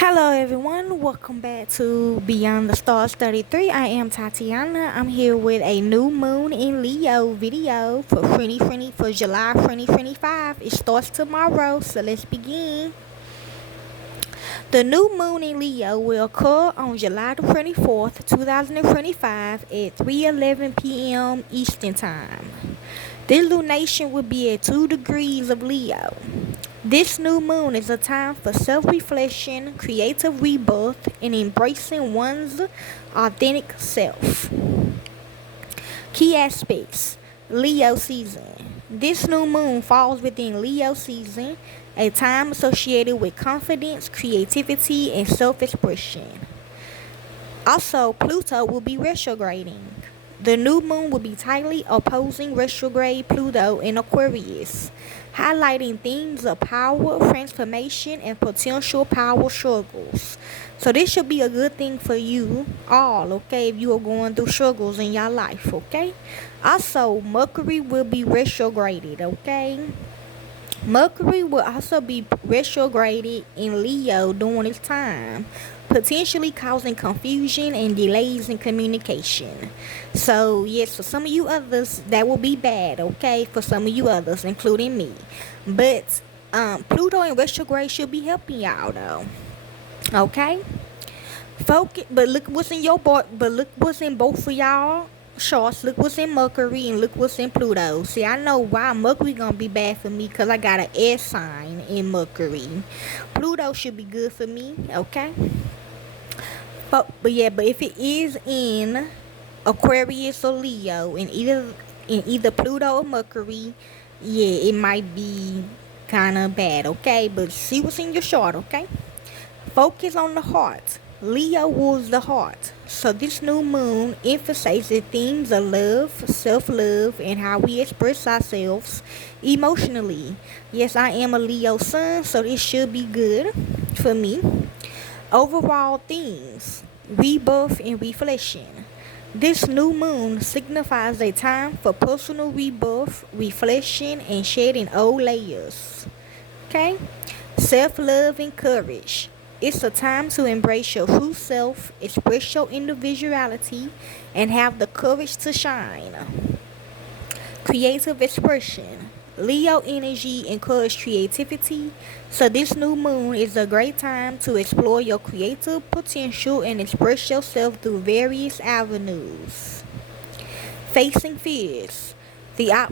Hello everyone, welcome back to Beyond the Stars 33. I am Tatiana. I'm here with a new moon in Leo video for July 2025. It starts tomorrow, so let's begin. The new moon in Leo will occur on July the 24th, 2025 at 3:11 p.m. Eastern Time. This lunation will be at 2 degrees of Leo. This new moon is a time for self-reflection, creative rebirth, and embracing one's authentic self. Key aspects: Leo season. This new moon falls within Leo season, a time associated with confidence, creativity, and self-expression. Also, Pluto will be retrograding. The new moon will be tightly opposing retrograde Pluto in Aquarius, highlighting themes of power, transformation, and potential power struggles. So this should be a good thing for you all, okay, if you are going through struggles in your life, okay? Also, Mercury will be retrograded, okay? Mercury will also be retrograded in Leo during this time, potentially causing confusion and delays in communication. So, yes, for some of you others, that will be bad, okay? For some of you others, including me. But Pluto in retrograde should be helping y'all, though. Okay? Focus, but look what's in your board, but look what's in both of y'all charts. Look what's in Mercury and look what's in Pluto. See, I know why Mercury gonna be bad for me because I got an air sign in Mercury. Pluto should be good for me, okay? But if it is in Aquarius or Leo, in either Pluto or Mercury, yeah, it might be kind of bad, okay? But see what's in your chart, okay? Focus on the heart. Leo rules the heart. So this new moon emphasizes themes of love, self-love, and how we express ourselves emotionally. Yes, I am a Leo sun, so this should be good for me. Overall themes: rebirth and reflection. This new moon signifies a time for personal rebirth, reflection, and shedding old layers. Okay? Self-love and courage. It's a time to embrace your true self, express your individuality, and have the courage to shine. Creative expression. Leo energy encourages creativity, so this new moon is a great time to explore your creative potential and express yourself through various avenues. Facing fears.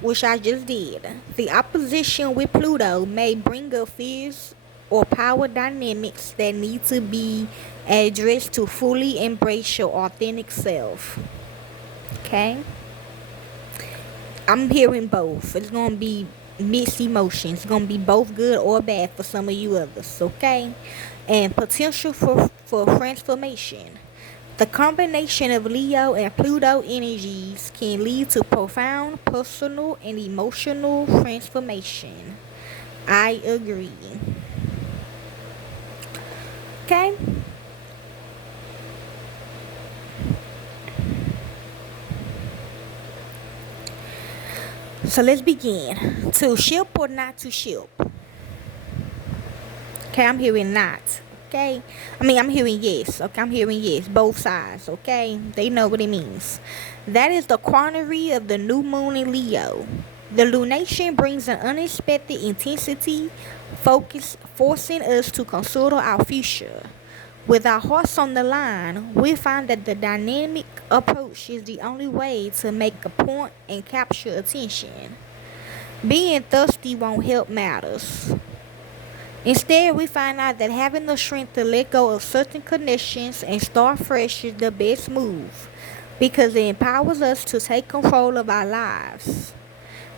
Which I just did. The opposition with Pluto may bring up fears or power dynamics that need to be addressed to fully embrace your authentic self. Okay? I'm hearing both. It's going to be mixed emotions. It's going to be both good or bad for some of you others. Okay? And potential for transformation. The combination of Leo and Pluto energies can lead to profound personal and emotional transformation. I agree. Okay? So let's begin. To ship or not to ship? Okay, I'm hearing not. Okay? I'm hearing yes. Okay, I'm hearing yes. Both sides. Okay? They know what it means. That is the quandary of the new moon in Leo. The lunation brings an unexpected intensity, focus, forcing us to consider our future. With our hearts on the line, we find that the dynamic approach is the only way to make a point and capture attention. Being thirsty won't help matters. Instead, we find out that having the strength to let go of certain connections and start fresh is the best move because it empowers us to take control of our lives.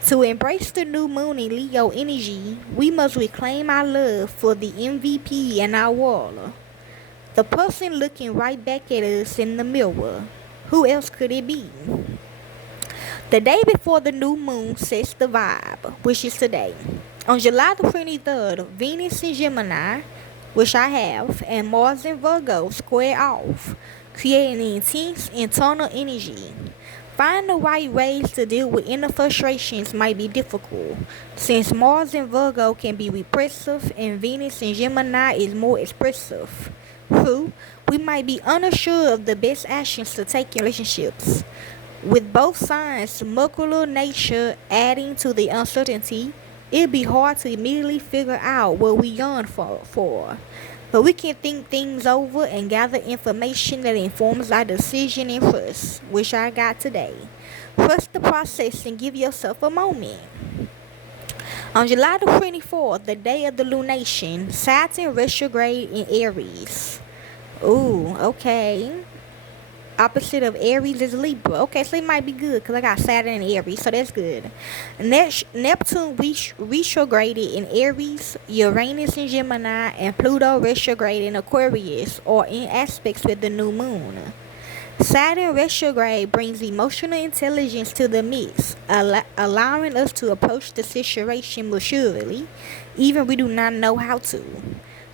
To embrace the new moon in Leo energy, we must reclaim our love for the MVP in our world. The person looking right back at us in the mirror. Who else could it be? The day before the new moon sets the vibe, which is today. On July the 23rd, Venus in Gemini, which I have, and Mars in Virgo square off, creating an intense internal energy. Find the right ways to deal with inner frustrations might be difficult, since Mars in Virgo can be repressive and Venus in Gemini is more expressive. 2. We might be unsure of the best actions to take in relationships. With both signs' muscular nature adding to the uncertainty, it'd be hard to immediately figure out what we yearn for. But we can think things over and gather information that informs our decision and trust, which I got today. Trust the process and give yourself a moment. On July the 24th, the day of the lunation, Saturn retrograde in Aries. Ooh, okay. Opposite of Aries is Libra. Okay, so it might be good because I got Saturn in Aries, so that's good. Neptune retrograded in Aries, Uranus in Gemini, and Pluto retrograde in Aquarius, or in aspects with the new moon. Saturn retrograde brings emotional intelligence to the mix, allowing us to approach the situation maturely, even we do not know how to.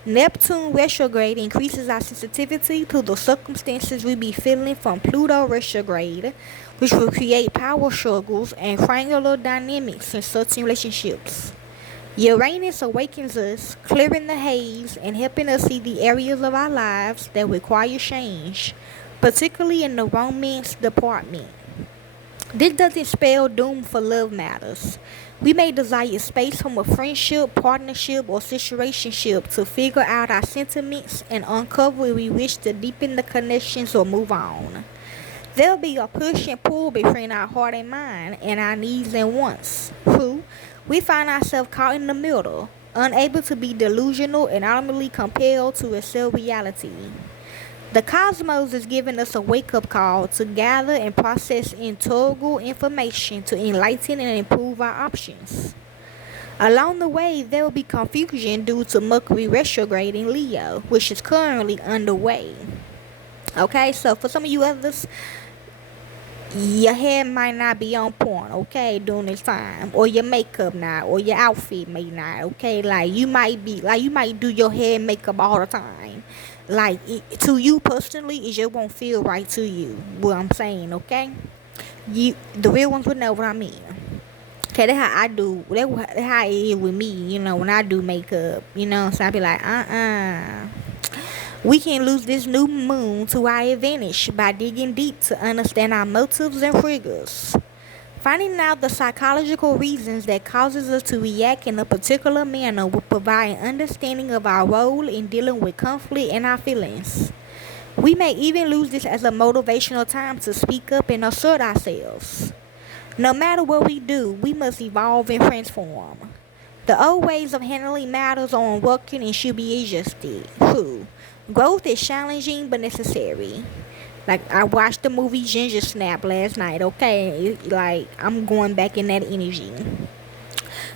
Neptune retrograde increases our sensitivity to the circumstances we be feeling from Pluto retrograde, which will create power struggles and triangular dynamics in certain relationships. Uranus awakens us, clearing the haze and helping us see the areas of our lives that require change, particularly in the romance department. This doesn't spell doom for love matters. We may desire space from a friendship, partnership, or situationship to figure out our sentiments and uncover where we wish to deepen the connections or move on. There'll be a push and pull between our heart and mind and our needs and wants. 2. We find ourselves caught in the middle, unable to be delusional and ultimately compelled to accept reality. The cosmos is giving us a wake-up call to gather and process integral information to enlighten and improve our options. Along the way, there will be confusion due to Mercury retrograde in Leo, which is currently underway. Okay, so for some of you others, your hair might not be on point, okay, during this time, or your makeup not, or your outfit may not, okay, you might do your hair and makeup all the time. To you personally, it just won't feel right to you. What I'm saying, okay? The real ones would know what I mean. Okay, that's how I do. That's how it is with me. When I do makeup, so I be like, We can lose this new moon to our advantage by digging deep to understand our motives and triggers. Finding out the psychological reasons that causes us to react in a particular manner will provide an understanding of our role in dealing with conflict and our feelings. We may even use this as a motivational time to speak up and assert ourselves. No matter what we do, we must evolve and transform. The old ways of handling matters are unworking and should be adjusted. 2. Growth is challenging but necessary. I watched the movie Ginger Snap last night, okay? I'm going back in that energy.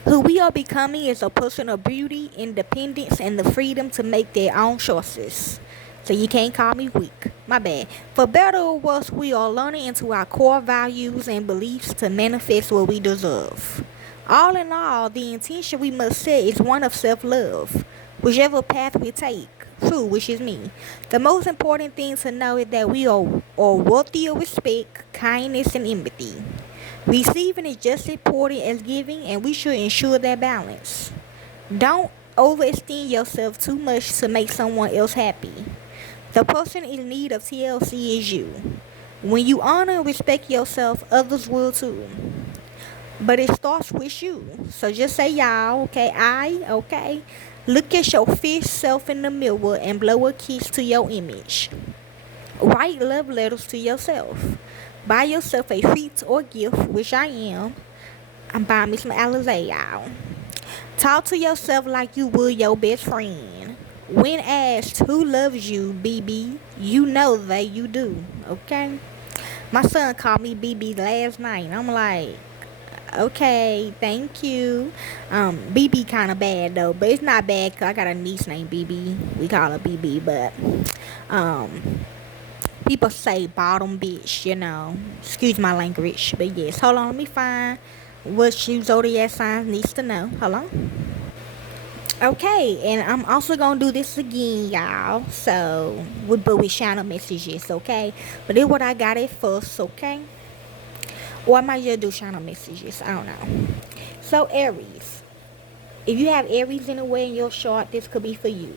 Who we are becoming is a person of beauty, independence, and the freedom to make their own choices. So you can't call me weak. My bad. For better or worse, we are learning into our core values and beliefs to manifest what we deserve. All in all, the intention we must set is one of self-love, whichever path we take. True, which is me. The most important thing to know is that we are worthy of respect, kindness, and empathy. Receiving is just as important as giving, and we should ensure that balance. Don't overextend yourself too much to make someone else happy. The person in need of TLC is you. When you honor and respect yourself, others will too. But it starts with you. So just say y'all, okay? Okay? Look at your fish self in the mirror and blow a kiss to your image. Write love letters to yourself. Buy yourself a treat or gift, which I am. I'm buying me some Alizé, y'all. Talk to yourself like you would your best friend. When asked who loves you, BB, you know that you do, okay? My son called me BB last night. I'm like, okay, thank you. BB kind of bad though, but it's not bad because I got a niece named BB. We call her BB, but people say bottom bitch, Excuse my language, but yes. Hold on, let me find what you zodiac signs needs to know. Hold on. Okay, and I'm also gonna do this again, y'all. So, but with channel messages, okay? But this is what I got at first, okay? Or I might just do channel messages. I don't know. So Aries, if you have Aries anywhere in your chart, this could be for you.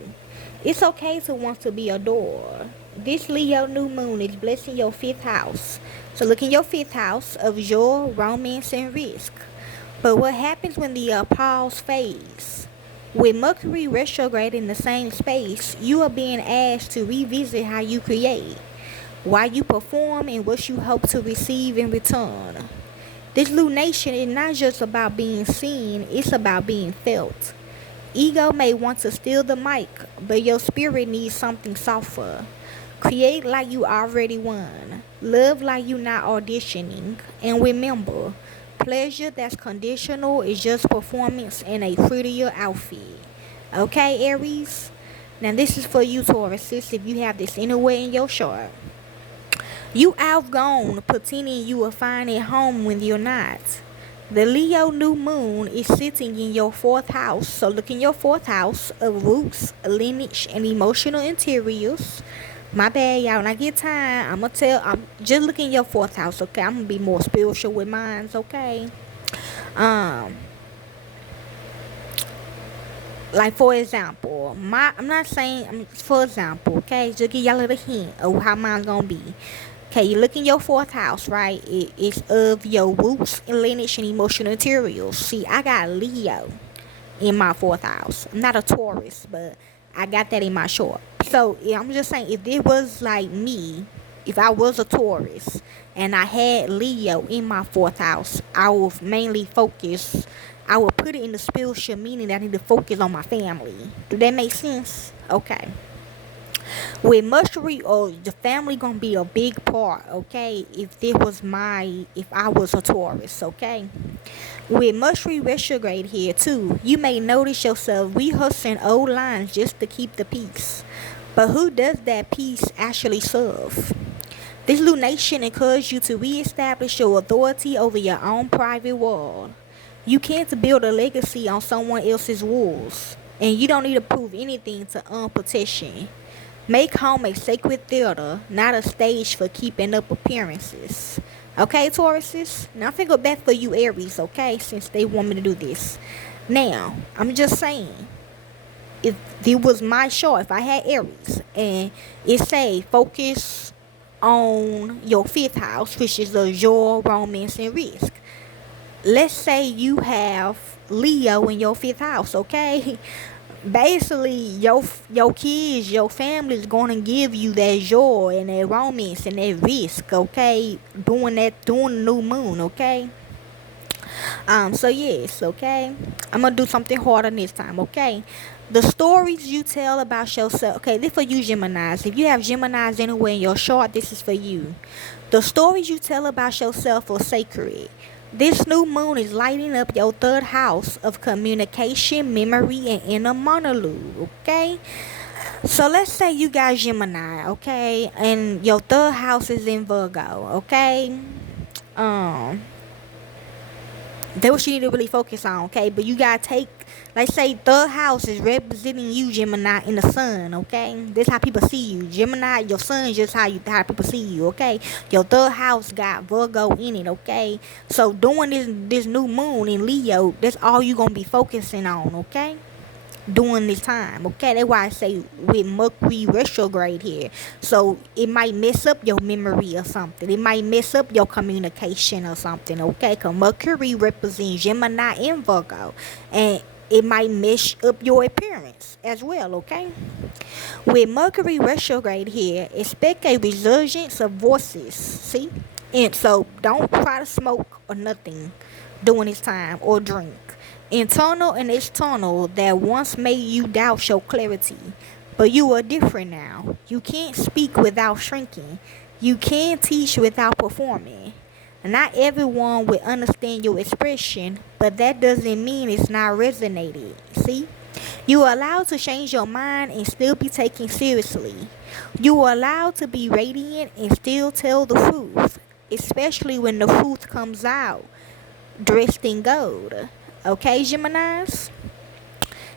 It's okay to want to be adored. This Leo new moon is blessing your fifth house. So look in your fifth house of joy, romance, and risk. But what happens when the pause fades? With Mercury retrograde in the same space, you are being asked to revisit how you create, why you perform, and what you hope to receive in return. This lunation is not just about being seen, it's about being felt. Ego may want to steal the mic, but your spirit needs something softer. Create like you already won. Love like you not auditioning. And remember, pleasure that's conditional is just performance in a prettier outfit. Okay, Aries? Now this is for you, Tauruses, if you have this anywhere in your chart. You outgrown pretending you will find it home when you're not. The Leo new moon is sitting in your fourth house. So look in your fourth house of roots, lineage, and emotional interiors. My bad, y'all. When I get time, I'm just look in your fourth house, okay? I'm gonna be more spiritual with mine, okay? Um, like for example, I'm not saying for example, okay? Just give y'all a little hint of how mine's gonna be. Okay, you look in your fourth house, right? It's of your roots, lineage, and emotional materials. See, I got Leo in my fourth house. I'm not a Taurus, but I got that in my chart. So yeah, I'm just saying, if it was like me, if I was a Taurus and I had Leo in my fourth house, I would mainly focus. I would put it in the spiritual meaning that I need to focus on my family. Do that make sense? Okay. With Mercury, the family gonna be a big part, okay? If I was a Taurus, okay? With Mercury retrograde here too, you may notice yourself rehearsing old lines just to keep the peace. But who does that peace actually serve? This lunation encourages you to reestablish your authority over your own private world. You can't build a legacy on someone else's rules, and you don't need to prove anything to earn protection. Make home a sacred theater, not a stage for keeping up appearances. Okay, Tauruses? Now I'm finna go back for you Aries, okay? Since they want me to do this. Now, I'm just saying, if it was my chart, if I had Aries, and it say focus on your fifth house, which is the joy, romance, and risk. Let's say you have Leo in your fifth house, okay? Basically, your kids, your family is gonna give you that joy and that romance and that risk, okay? Doing the new moon, okay? So yes, okay? I'm gonna do something harder this time, okay? The stories you tell about yourself, okay, this for you Geminis. If you have Geminis anywhere in your chart, this is for you. The stories you tell about yourself are sacred. This new moon is lighting up your third house of communication, memory, and inner monologue, okay? So let's say you got Gemini, okay? And your third house is in Virgo, okay? That's what you need to really focus on, okay? But you gotta take, like say third house is representing you, Gemini, in the sun, okay? This how people see you. Gemini, your sun is just how people see you, okay? Your third house got Virgo in it, okay? So doing this new moon in Leo, that's all you gonna be focusing on, okay? During this time, okay? That's why I say with Mercury retrograde here. So it might mess up your memory or something. It might mess up your communication or something, okay? Because Mercury represents Gemini and Virgo. And it might mess up your appearance as well, okay? With Mercury retrograde here, expect a resurgence of voices, see? And so don't try to smoke or nothing during this time or drink. Internal and external that once made you doubt your clarity. But you are different now. You can't speak without shrinking. You can't teach without performing. Not everyone will understand your expression, but that doesn't mean it's not resonated. See? You are allowed to change your mind and still be taken seriously. You are allowed to be radiant and still tell the truth, especially when the truth comes out dressed in gold. Okay, Geminis?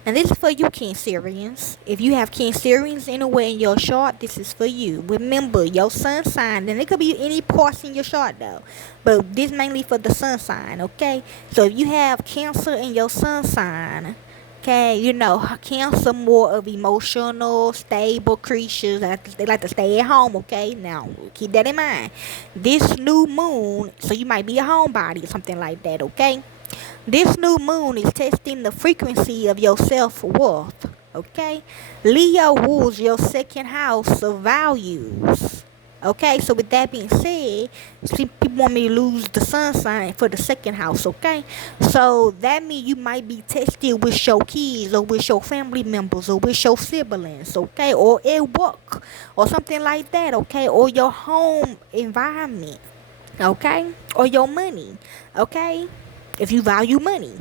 And this is for you, Cancerians. If you have Cancerians anywhere in your chart, this is for you. Remember, your sun sign, and it could be any parts in your chart though, but this mainly for the sun sign, okay? So if you have Cancer in your sun sign, okay, Cancer more of emotional, stable creatures. They like to stay at home, okay? Now, keep that in mind. This new moon, so you might be a homebody or something like that, okay? This new moon is testing the frequency of your self-worth, okay? Leo rules your second house of values. Okay, so with that being said, see, people want me to lose the sun sign for the second house, okay? So that means you might be tested with your kids or with your family members or with your siblings, okay? Or at work or something like that, okay? Or your home environment, okay? Or your money, okay? If you value money.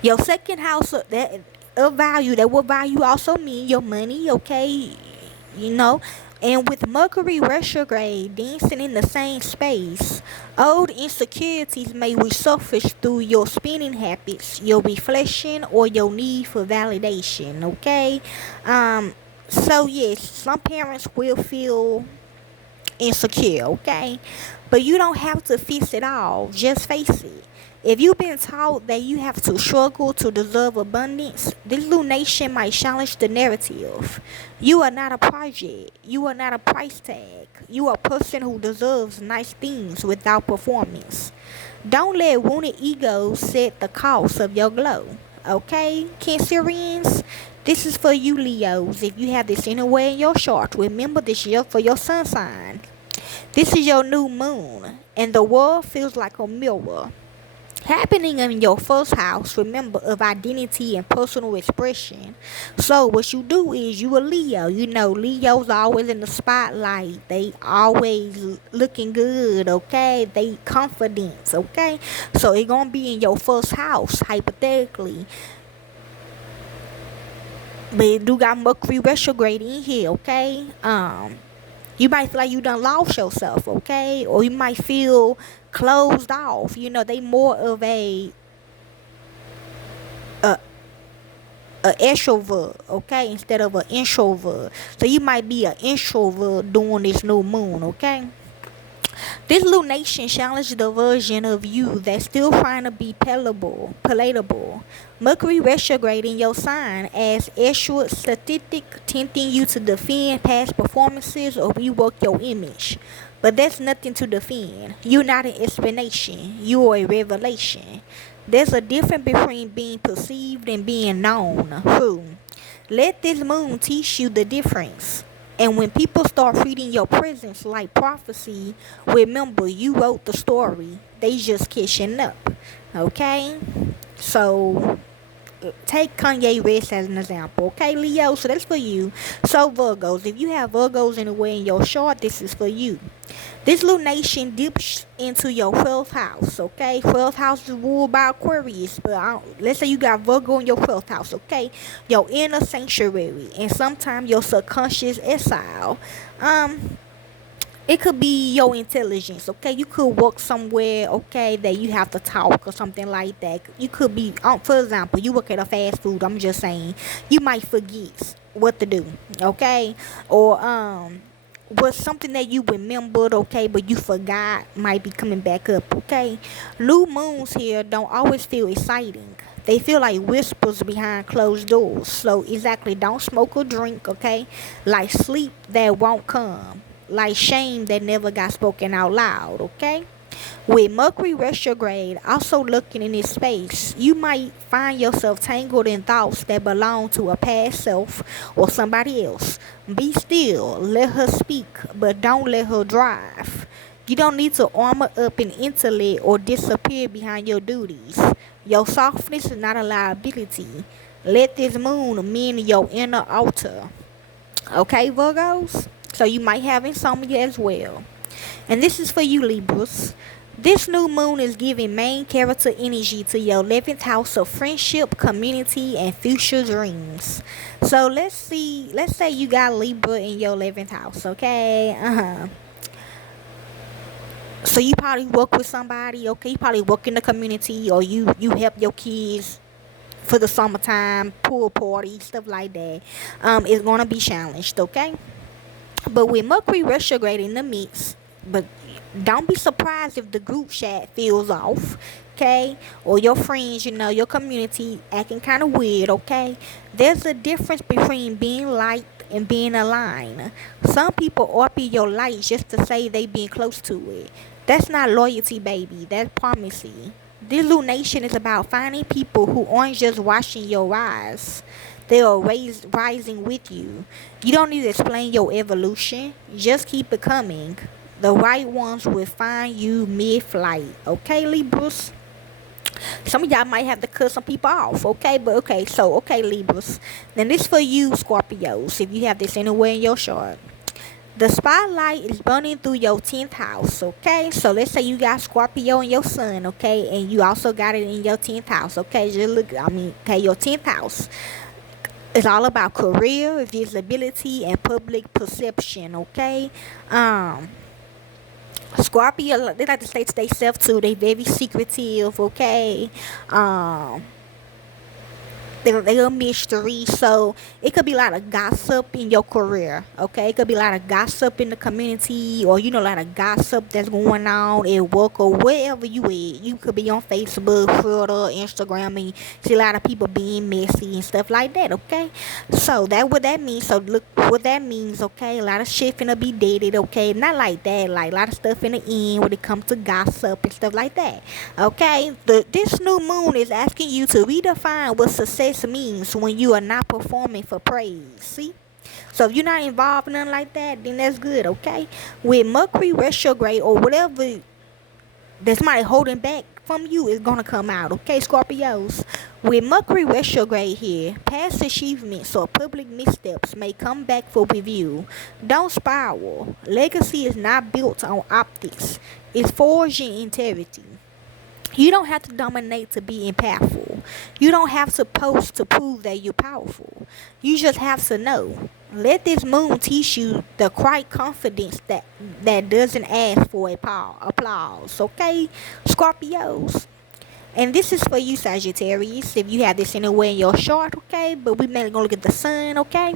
Your second house of value, that will value also mean your money, okay? You know, and with Mercury retrograde dancing in the same space, old insecurities may resurface through your spending habits, your reflection, or your need for validation, okay? So yes, some parents will feel insecure, okay? But you don't have to fix it all, just face it. If you've been taught that you have to struggle to deserve abundance, this lunation might challenge the narrative. You are not a project. You are not a price tag. You are a person who deserves nice things without performance. Don't let wounded egos set the cost of your glow. Okay, Cancerians? This is for you, Leos. If you have this anywhere in your chart, remember this year for your sun sign. This is your new moon, and the world feels like a mirror. Happening in your first house, remember, of identity and personal expression. So what you do is you a Leo. Leo's always in the spotlight. They always looking good, okay? They confidence, okay? So it's gonna be in your first house, hypothetically. But it do got Mercury retrograde in here, okay? You might feel like you done lost yourself, okay? Or you might feel closed off. They more of a extrovert, okay, instead of an introvert. So you might be an introvert during this new moon, okay? This lunation challenged the version of you that's still trying to be palatable. Mercury retrograde in your sign as extra statistic, tempting you to defend past performances or rework your image. But that's nothing to defend. You're not an explanation. You are a revelation. There's a difference between being perceived and being known. Let this moon teach you the difference. And when people start reading your presence like prophecy, remember you wrote the story. They just catching up. Okay? So take Kanye West as an example. Okay, Leo? So that's for you. So Virgos, if you have Virgos anywhere in your chart, this is for you. This lunation dips into your 12th house, okay? 12th house is ruled by Aquarius, but let's say you got Virgo in your 12th house, okay? Your inner sanctuary, and sometimes your subconscious exile. It could be your intelligence, okay? You could work somewhere, okay, that you have to talk or something like that. You could be, for example, you work at a fast food, I'm just saying, you might forget what to do, okay? Or, was something that you remembered, okay, but you forgot might be coming back up, okay? New moons here don't always feel exciting. They feel like whispers behind closed doors. So exactly, don't smoke or drink, okay? Like sleep that won't come. Like shame that never got spoken out loud, okay? With Mercury retrograde also looking in this space, you might find yourself tangled in thoughts that belong to a past self or somebody else. Be still, let her speak, but don't let her drive. You don't need to armor up in intellect or disappear behind your duties. Your softness is not a liability. Let this moon mend your inner altar. Okay, Virgos? So you might have insomnia as well. And this is for you, Libras. This new moon is giving main character energy to your 11th house of friendship, community, and future dreams. So let's say you got Libra in your 11th house, okay? So you probably work with somebody, okay? You probably work in the community, or you help your kids for the summertime, pool party, stuff like that, is gonna be challenged, okay? But with Mercury retrograde in the mix, but don't be surprised if the group chat feels off, okay? Or your friends, your community acting kind of weird, okay? There's a difference between being liked and being aligned. Some people RP your likes just to say they being close to it. That's not loyalty, baby. That's primacy. This lunation is about finding people who aren't just watching your rise. They are rising with you. You don't need to explain your evolution. Just keep it coming. The right ones will find you mid-flight. Okay, Libras? Some of y'all might have to cut some people off, okay? But okay, Libras. Then this for you, Scorpios, if you have this anywhere in your chart. The spotlight is burning through your 10th house, okay? So let's say you got Scorpio in your sun, okay? And you also got it in your 10th house, okay? Your 10th house. It's all about career, visibility, and public perception, okay? Scorpio, they like to say to themselves too, they very secretive, okay? They're a mystery, so it could be a lot of gossip in your career, okay? It could be a lot of gossip in the community, or a lot of gossip that's going on at work or wherever you at. You could be on Facebook, Twitter, Instagram, and see a lot of people being messy and stuff like that, okay? So what that means. So look what that means, okay? A lot of shit finna be dated, okay? Not like that, like a lot of stuff in the end when it comes to gossip and stuff like that, okay? This new moon is asking you to redefine what success means when you are not performing for praise. See? So if you're not involved in nothing like that, then that's good, okay? With Mercury retrograde or whatever that somebody holding back from you is gonna come out, okay, Scorpios? With Mercury retrograde here, past achievements or public missteps may come back for review. Don't spiral. Legacy is not built on optics. It's forged in integrity. You don't have to dominate to be impactful. You don't have to post to prove that you're powerful. You just have to know. Let this moon teach you the quiet confidence that doesn't ask for applause. Okay, Scorpios? And this is for you, Sagittarius, if you have this anywhere in your chart, okay? But we mainly gonna look at the sun, okay?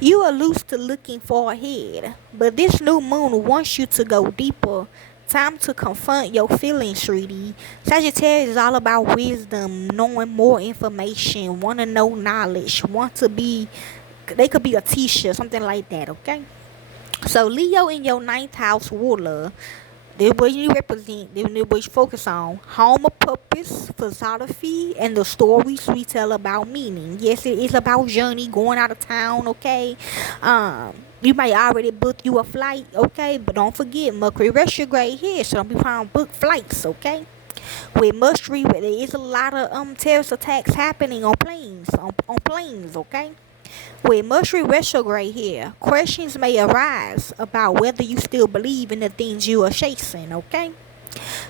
You are used to looking far ahead, but this new moon wants you to go deeper. Time to confront your feelings, sweetie. Sagittarius is all about wisdom, knowing more information, want to know knowledge, they could be a teacher, something like that, okay? So Leo in your 9th house ruler, they what you represent, they what you focus on, home of purpose, philosophy, and the stories we tell about meaning. Yes, it is about journey, going out of town, okay? You might already book you a flight, okay? But don't forget, Mercury retrograde here, so don't be trying to book flights, okay? With Mercury, there is a lot of terrorist attacks happening on planes, okay? With Mercury retrograde here, questions may arise about whether you still believe in the things you are chasing, okay?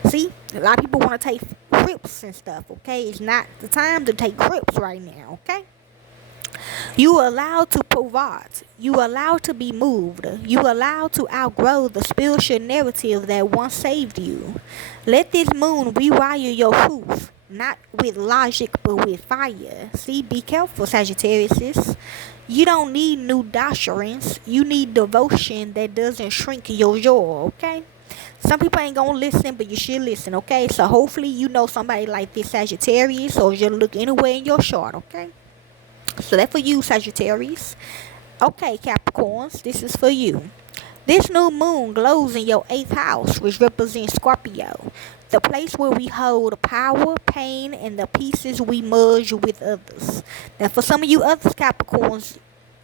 See, a lot of people want to take trips and stuff, okay? It's not the time to take trips right now, okay? You are allowed to provide. You are allowed to be moved. You are allowed to outgrow the spiritual narrative that once saved you. Let this moon rewire your truth, not with logic but with fire. See, be careful, Sagittarius. You don't need new doctrines. You need devotion that doesn't shrink your joy, okay? Some people ain't gonna listen, but you should listen, okay? So hopefully you know somebody like this, Sagittarius, or just look anywhere in your chart, okay? So that's for you, Sagittarius. Okay, Capricorns, this is for you. This new moon glows in your 8th house, which represents Scorpio, the place where we hold power, pain, and the pieces we merge with others. Now, for some of you other Capricorns,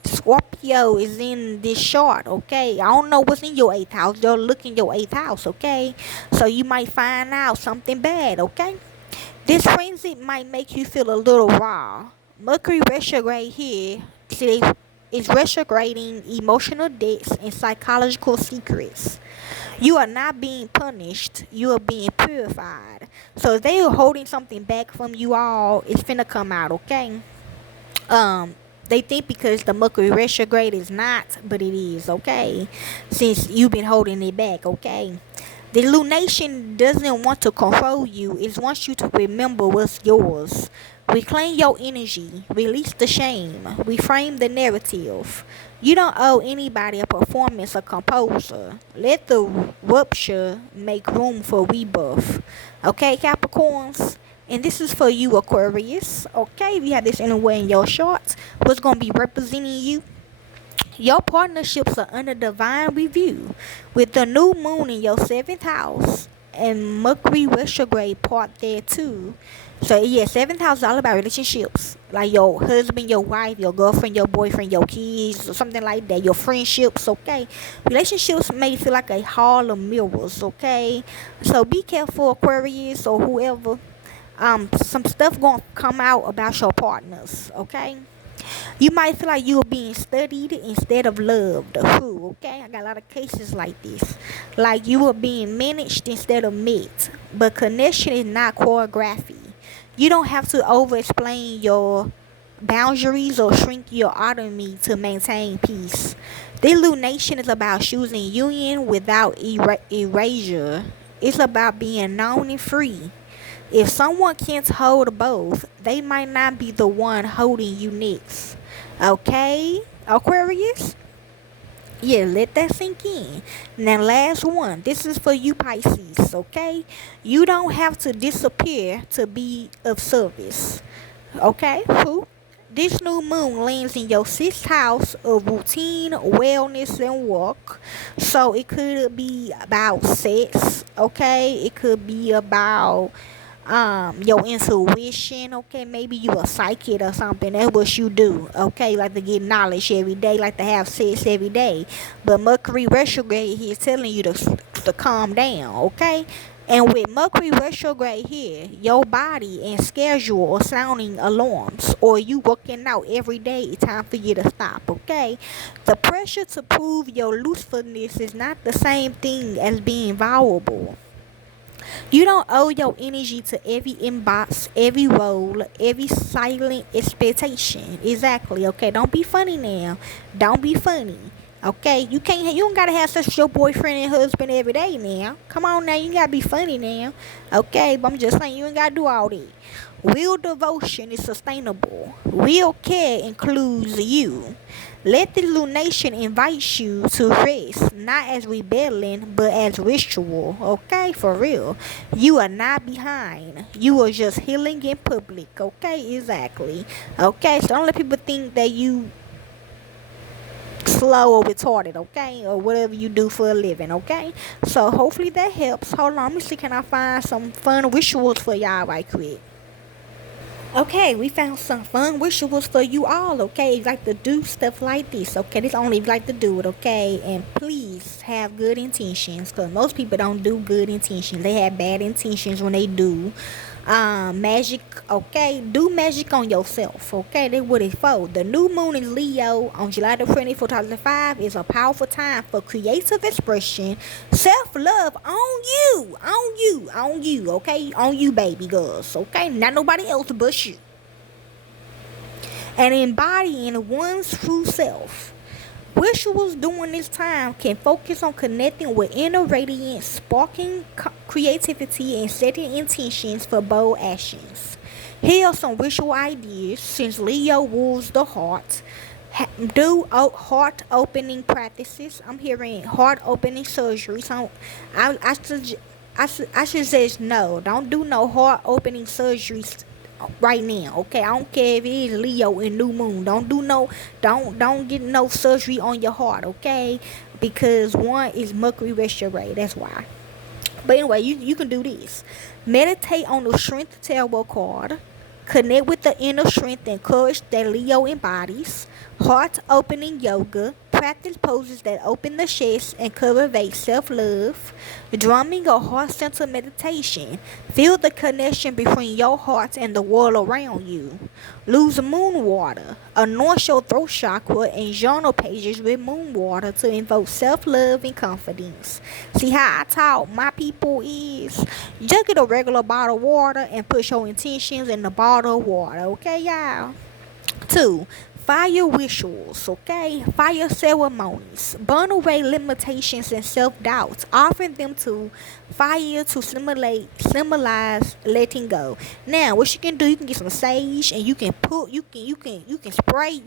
Scorpio is in this chart, okay? I don't know what's in your 8th house. You'll look in your 8th house, okay? So you might find out something bad, okay? This transit might make you feel a little raw. Mercury retrograde here, see, is retrograding emotional debts and psychological secrets. You are not being punished. You are being purified. So if they are holding something back from you all, it's finna come out, okay? They think because the Mercury retrograde is not, but it is, okay? Since you've been holding it back, okay? The lunation doesn't want to control you. It wants you to remember what's yours. Reclaim your energy. Release the shame. Reframe the narrative. You don't owe anybody a performance or composer. Let the rupture make room for rebirth. Okay, Capricorns? And this is for you, Aquarius. Okay, if you have this anywhere in your charts, what's going to be representing you? Your partnerships are under divine review with the new moon in your seventh house and Mercury retrograde part there too. So yeah, seventh house is all about relationships, like your husband, your wife, your girlfriend, your boyfriend, your kids, or something like that. Your friendships, okay. Relationships may feel like a hall of mirrors, okay. So be careful, Aquarius or whoever. Some stuff gonna come out about your partners, okay. You might feel like you're being studied instead of loved. Ooh, okay, I got a lot of cases like this. Like you are being managed instead of met. But connection is not choreography. You don't have to over explain your boundaries or shrink your autonomy to maintain peace. This lunation is about choosing union without erasure. It's about being known and free. If someone can't hold both, they might not be the one holding you next. Okay, Aquarius? Yeah, let that sink in. Now, last one. This is for you, Pisces, okay? You don't have to disappear to be of service. Okay, who? This new moon lands in your sixth house of routine, wellness, and work. So it could be about sex, okay? It could be about your intuition, okay. Maybe you a psychic or something. That's what you do, okay. You like to get knowledge every day, like to have sex every day. But Mercury retrograde here is telling you to calm down, okay. And with Mercury retrograde here, your body and schedule are sounding alarms, or you working out every day. It's time for you to stop, okay. The pressure to prove your usefulness is not the same thing as being valuable. You don't owe your energy to every inbox, every role, every silent expectation. Exactly. Okay. Don't be funny now. Don't be funny. Okay. You can't. You don't gotta have sex with your boyfriend and husband every day now. Come on now. You gotta be funny now. Okay. But I'm just saying you ain't gotta do all that. Real devotion is sustainable. Real care includes you. Let the lunation invite you to rest, not as rebellion, but as ritual. Okay, for real. You are not behind. You are just healing in public. Okay, exactly. Okay, so don't let people think that you slow or retarded, okay, or whatever you do for a living, okay. So hopefully that helps. Hold on, let me see, can I find some fun rituals for y'all right quick? Okay, we found some fun rituals for you all, okay? If you like to do stuff like this, okay? This only if you like to do it, okay? And please have good intentions, because most people don't do good intentions. They have bad intentions when they do magic, okay? Do magic on yourself, okay? That's what it's for. The new moon in Leo on July the 24th, 2005 is a powerful time for creative expression, self-love on you, okay? On you, baby girls, okay? Not nobody else but you. And embodying one's true self. Rituals during this time can focus on connecting with inner radiance, sparking creativity, and setting intentions for bold actions. Here are some ritual ideas since Leo rules the heart. Do heart opening practices. I'm hearing heart opening surgery. So I should say no. Don't do no heart opening surgeries right now, okay? I don't care if it is Leo and new moon. Don't get no surgery on your heart, okay? Because one is Mercury retrograde. That's why. But anyway, you can do this. Meditate on the strength tarot card. Connect with the inner strength and courage that Leo embodies. Heart opening yoga. Practice poses that open the chest and cultivate self-love. Drumming or heart-centered meditation. Feel the connection between your heart and the world around you. Use moon water. Anoint your throat chakra and journal pages with moon water to invoke self-love and confidence. See how I taught my people is just get a regular bottle of water and put your intentions in the bottle of water. Okay, y'all? 2. Fire rituals, okay? Fire ceremonies. Burn away limitations and self-doubts. Offering them to fire to symbolize letting go. Now, what you can do, you can get some sage and you can put, you can spray,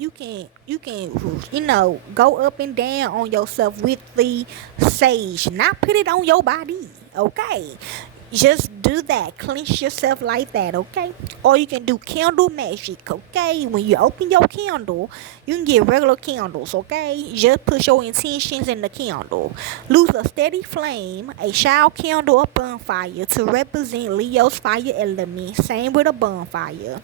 go up and down on yourself with the sage. Not put it on your body, okay? Just do that. Cleanse yourself like that, okay? Or you can do candle magic, okay? When you open your candle, you can get regular candles, okay? Just put your intentions in the candle. Lose a steady flame, a shower candle or bonfire to represent Leo's fire element. Same with a bonfire.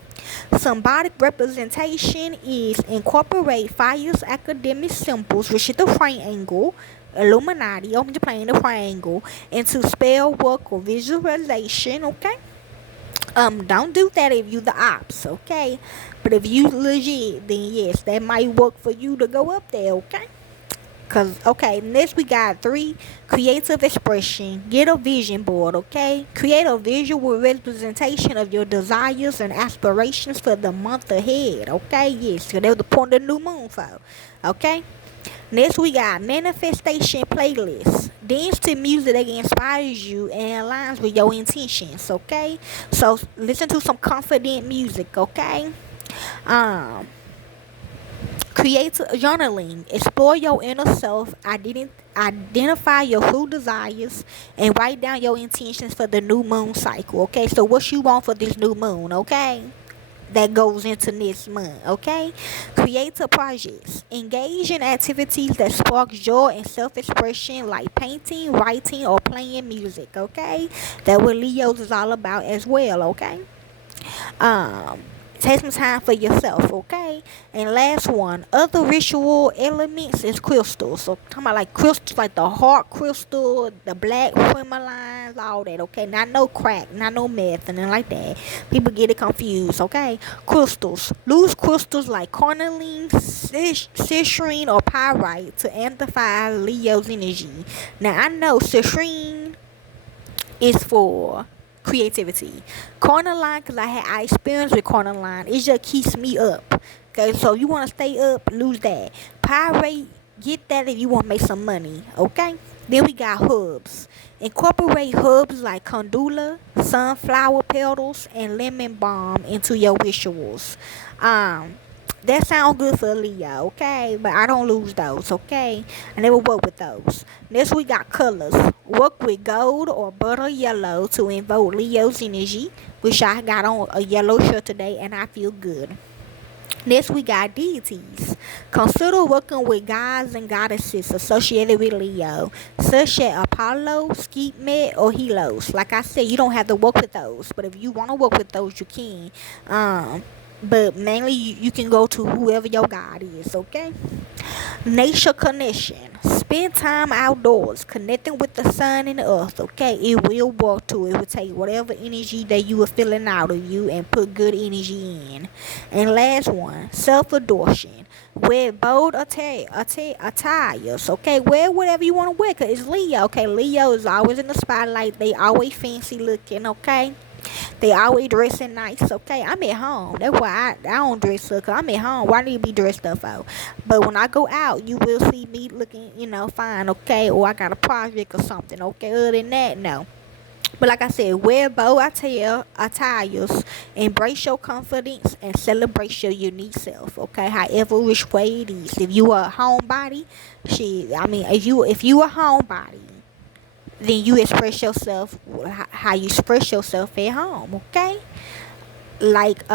Symbolic representation is incorporate fire's academic symbols, which is the triangle, Illuminati, open the plane, the triangle, into spell work or visualization, okay? Don't do that if you the ops, okay? But if you legit, then yes, that might work for you to go up there, okay? Next we got 3, creative expression. Get a vision board, okay? Create a visual representation of your desires and aspirations for the month ahead, okay? Yes, so that's the point of the new moon for, okay? Next, we got manifestation playlist. Dance to music that inspires you and aligns with your intentions, okay? So, listen to some confident music, okay? Create journaling. Explore your inner self. Identify your true desires and write down your intentions for the new moon cycle, okay? So, what you want for this new moon, okay? That goes into next month, okay? Creative projects. Engage in activities that spark joy and self-expression like painting, writing, or playing music, okay? That's what Leo's is all about as well, okay? Take some time for yourself, okay? And last one, other ritual elements is crystals. So talking about like crystals, like the heart crystal, the black lines, all that, okay? Not no crack, not no meth, and like that. People get it confused, okay? Crystals. Loose crystals like cornelian, citrine, or pyrite to amplify Leo's energy. Now I know citrine is for creativity. Cornerline, because I experience with cornerline, it just keeps me up. Okay, so you want to stay up, lose that. Pyrate, get that if you want to make some money. Okay, then we got herbs. Incorporate herbs like condula, sunflower petals, and lemon balm into your rituals. That sounds good for Leo, okay? But I don't lose those, okay? I never work with those. Next, we got colors. Work with gold or butter yellow to invoke Leo's energy, which I got on a yellow shirt today, and I feel good. Next, we got deities. Consider working with gods and goddesses associated with Leo, such as Apollo, Skeetmet, or Helos. Like I said, you don't have to work with those, but if you want to work with those, you can. But mainly you can go to whoever your God is, okay? Nature connection. Spend time outdoors, connecting with the sun and the earth, okay? It will work too. It will take whatever energy that you are feeling out of you and put good energy in. And last one, self-adoration. Wear bold attires, okay? Wear whatever you want to wear, because it's Leo, okay? Leo is always in the spotlight. They always fancy looking, okay? They always dressing nice, okay? I'm at home. That's why I don't dress up, because I'm at home. Why need to be dressed up for? But when I go out, you will see me looking, fine, okay? Or I got a project or something, okay? Other than that, no. But like I said, wear bold attires, embrace your confidence, and celebrate your unique self, okay? However which way it is. If you are a homebody, if you a homebody, then you express yourself how you express yourself at home, okay? Like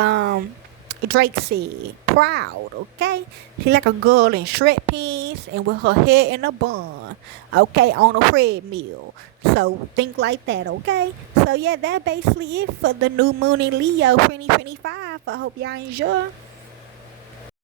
Drake said, proud, okay? She like a girl in sweatpants and with her hair in a bun, okay, on a treadmill. So think like that, okay? So yeah, that basically it for the new moon in Leo 2025. I hope y'all enjoy.